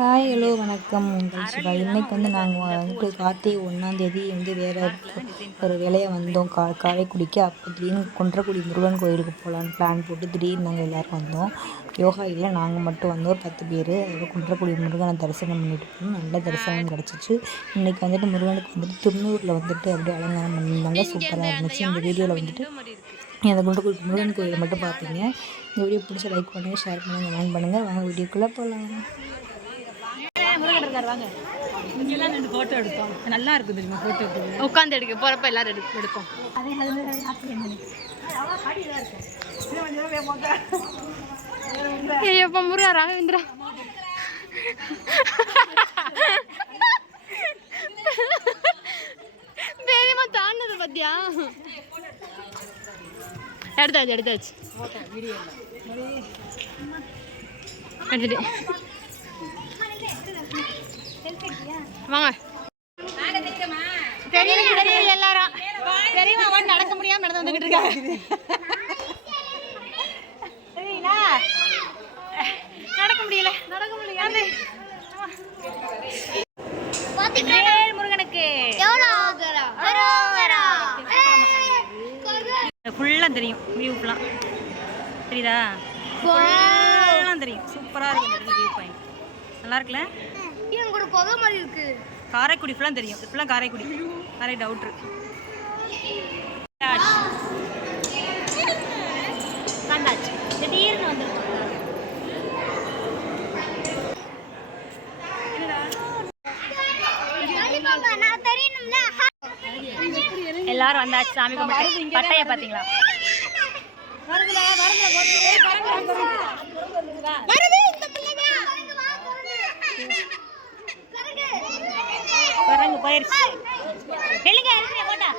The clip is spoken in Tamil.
ஹாய் ஹலோ வணக்கம். உங்கள் சிவா. இன்னைக்கு வந்து நாங்கள் வந்துட்டு கார்த்திகை ஒன்றாந்தேதி வந்து வேறு ஒரு வேலையாக வந்தோம். கா காரைக்குடிக்கு அப்போ திடீர்னு குன்றக்குடி முருகன் கோயிலுக்கு போகலான்னு பிளான் போட்டு திடீர்னு நாங்கள் எல்லோரும் வந்தோம். யோகா இல்லை நாங்கள் மட்டும் வந்தோம். ஒரு பத்து பேர். அதில் குன்றக்குடி முருகனை தரிசனம் பண்ணிட்டு போனோம். நல்ல தரிசனம் கிடச்சிச்சு. இன்றைக்கி வந்துட்டு முருகனுக்கு வந்துட்டு திருநூரில் வந்துட்டு அப்படியே அலங்காரம் பண்ணியிருந்தாங்க. சூப்பராக இருந்துச்சு. இந்த வீடியோவில் வந்துட்டு அந்த குன்றக்குடி முருகன் கோயிலை மட்டும் பார்ப்பீங்க இந்த வீடியோ பிடிச்ச லைக் பண்ணுங்கள் ஷேர் பண்ணுங்கள் கமெண்ட் பண்ணுங்கள் வாங்க வீடியோக்குள்ளே போகலாம் இங்கெல்லாம் ரெண்டு ஃபோட்டோ எடுத்தோம். நல்லா இருக்கும் தெரியுமா ஃபோட்டோ எடுத்து? உட்காந்து எடுக்க போறப்ப எல்லாரும் எடு எடுப்போம். ஐயப்பா முருகா ராகவேந்திரா? பெரியமா தாண்டது பத்தியா? எடுத்தாச்சு எடுத்தாச்சு. எடுத்துட்டு. வாங்க. தெரியல தெரியல எல்லாரும். பெரியவா வந்து நடக்க முடியாம நடந்து வந்துகிட்டு இருக்காங்க. சரிங்களா நடக்க முடியல. நடக்க முடியாது முருகனுக்கு. ஃபுல்லாக தெரியும். வியூ ஃபுல்லாக தெரியுதா ஃபுல்லாக தெரியும். சூப்பராக இருக்கும் வியூ பாயிண்ட். நல்லா இருக்குல்ல ஒரு கொகை மாதிரி இருக்கு? காரைக்குடி ஃபுல்லாக தெரியும். ஃபுல்லாக காரைக்குடி. நிறைய டவுட்ரு வந்தாச்சு திடீர்னு வந்துருக்கோம் எல்லாரும் வந்தாச்சு சாமி கும்பிட்டு. பட்டைய பார்த்தீங்களா? குரங்கு போயிருச்சு எழுங்க எழுங்க போட்டா